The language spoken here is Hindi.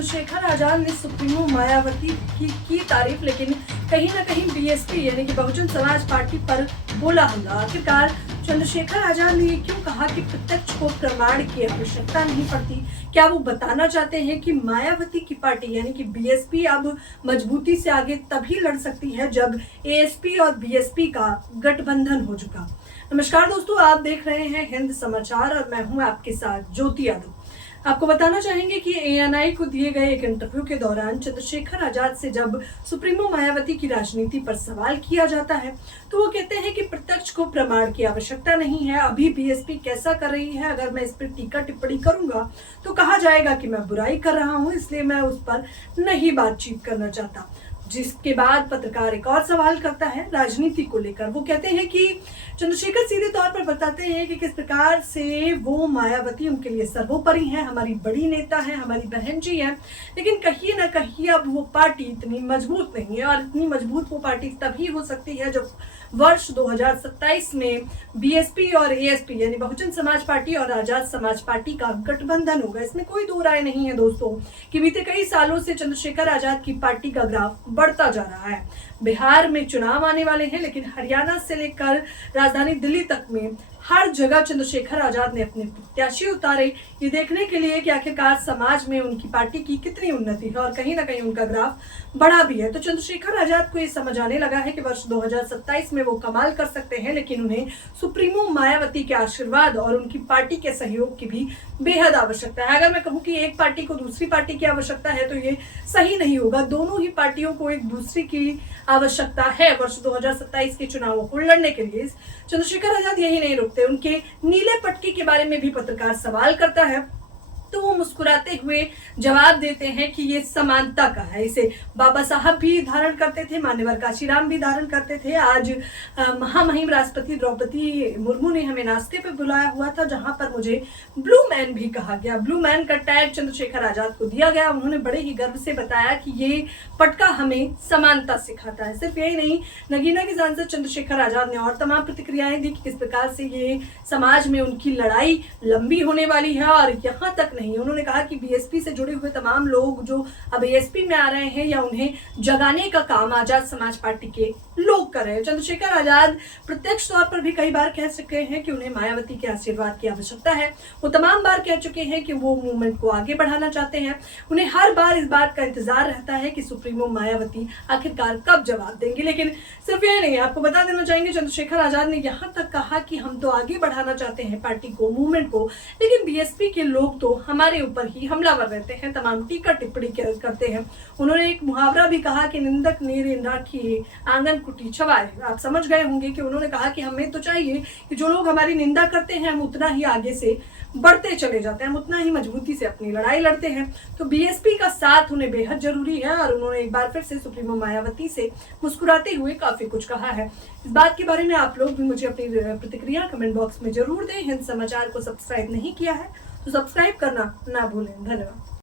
चंद्रशेखर आजाद ने सुप्रीमो मायावती की तारीफ, लेकिन कहीं ना कहीं बीएसपी यानी कि बहुजन समाज पार्टी पर बोला हमला। आखिरकार चंद्रशेखर आजाद ने क्यों कहा कि प्रत्यक्ष को प्रमाण की आवश्यकता नहीं पड़ती? क्या वो बताना चाहते हैं कि मायावती की पार्टी यानी कि बीएसपी अब मजबूती से आगे तभी लड़ सकती है जब एएसपी और बीएसपी का गठबंधन हो चुका? नमस्कार दोस्तों, आप देख रहे हैं हिंद समाचार और मैं हूं आपके साथ ज्योति यादव। आपको बताना चाहेंगे कि एएनआई को दिए गए एक इंटरव्यू के दौरान चंद्रशेखर आजाद से जब सुप्रीमो मायावती की राजनीति पर सवाल किया जाता है तो वो कहते हैं कि प्रत्यक्ष को प्रमाण की आवश्यकता नहीं है। अभी बीएसपी कैसा कर रही है, अगर मैं इस पर टीका टिप्पणी करूंगा तो कहा जाएगा कि मैं बुराई कर रहा हूं, इसलिए मैं उस पर नहीं बातचीत करना चाहता। जिसके बाद पत्रकार एक और सवाल करता है राजनीति को लेकर। वो कहते हैं कि चंद्रशेखर सीधे तौर पर बताते हैं कि किस प्रकार से वो मायावती उनके लिए सर्वोपरि है, हमारी बड़ी नेता है, हमारी बहन जी है, लेकिन कहीं ना कहीं अब वो पार्टी इतनी मजबूत नहीं है। और इतनी मजबूत वो पार्टी तभी हो सकती है जब वर्ष 2027 में बीएसपी और एएसपी यानी बहुजन समाज पार्टी और आजाद समाज पार्टी का गठबंधन होगा। इसमें कोई दो राय नहीं है दोस्तों कि बीते कई सालों से चंद्रशेखर आजाद की पार्टी का ग्राफ बढ़ता जा रहा है। बिहार में चुनाव आने वाले हैं, लेकिन हरियाणा से लेकर राजधानी दिल्ली तक में हर जगह चंद्रशेखर आजाद ने अपने प्रत्याशी उतारे, ये देखने के लिए कि आखिरकार समाज में उनकी पार्टी की कितनी उन्नति है और कहीं ना कहीं उनका ग्राफ बढ़ा भी है। तो चंद्रशेखर आजाद को ये समझ आने लगा है कि वर्ष 2027 में वो कमाल कर सकते हैं, लेकिन उन्हें सुप्रीमो मायावती के आशीर्वाद और उनकी पार्टी के सहयोग की भी बेहद आवश्यकता है। अगर मैं कहूँ कि एक पार्टी को दूसरी पार्टी की आवश्यकता है तो ये सही नहीं होगा। दोनों ही पार्टियों को एक दूसरी की आवश्यकता है वर्ष 2027 के चुनावों को लड़ने के लिए। चंद्रशेखर आजाद यही नहीं रुकते, उनके नीले पटके के बारे में भी पत्रकार सवाल करता है तो वो मुस्कुराते हुए जवाब देते हैं कि ये समानता का है। इसे बाबा साहब भी धारण करते थे, मान्यवर काशीराम भी धारण करते थे। आज महामहिम राष्ट्रपति द्रौपदी मुर्मू ने हमें नाश्ते पे बुलाया हुआ था, जहां पर मुझे ब्लू मैन भी कहा गया। ब्लू मैन का टैग चंद्रशेखर आजाद को दिया गया। उन्होंने बड़े ही गर्व से बताया कि ये पटका हमें समानता सिखाता है। सिर्फ यही नहीं, नगीना के सांसद चंद्रशेखर आजाद ने और तमाम प्रतिक्रियाएं दी कि किस प्रकार से ये समाज में उनकी लड़ाई लंबी होने वाली है। और यहाँ तक नहीं, उन्होंने कहा कि बीएसपी से जुड़े हुए तमाम लोग जो अब एएसपी में आ रहे हैं या उन्हें जगाने का काम आजाद समाज पार्टी के लोग कर रहे हैं। चंद्रशेखर आजाद प्रत्यक्ष तौर पर भी कई बार कह चुके हैं कि उन्हें मायावती के आशीर्वाद की आवश्यकता है। वो तमाम बार कह चुके हैं कि वो मूवमेंट को आगे बढ़ाना चाहते हैं। उन्हें हर बार इस बात का इंतजार रहता है कि सुप्रीमो मायावती आखिरकार कब जवाब देंगे। लेकिन सिर्फ ये नहीं, आपको बता देना चाहेंगे चंद्रशेखर आजाद ने यहाँ तक कहा कि हम तो आगे बढ़ाना चाहते हैं पार्टी को, मूवमेंट को, लेकिन बीएसपी के लोग तो हमारे ऊपर ही हमलावर रहते हैं, तमाम टीका टिप्पणी करते हैं। उन्होंने एक मुहावरा भी कहा कि निंदक नीरे राखी आंगन कुटी छवाए। आप समझ गए होंगे कि उन्होंने कहा कि हमें तो चाहिए कि जो लोग हमारी निंदा करते हैं हम उतना ही आगे से बढ़ते चले जाते हैं, हम उतना ही मजबूती से अपनी लड़ाई लड़ते हैं। तो बीएसपी का साथ उन्हें बेहद जरूरी है और उन्होंने एक बार फिर से सुप्रीमो मायावती से मुस्कुराते हुए काफी कुछ कहा है। इस बात के बारे में आप लोग भी मुझे अपनी प्रतिक्रिया कमेंट बॉक्स में जरूर दें। हिंद समाचार को सब्सक्राइब नहीं किया है तो सब्सक्राइब करना ना भूलें। धन्यवाद।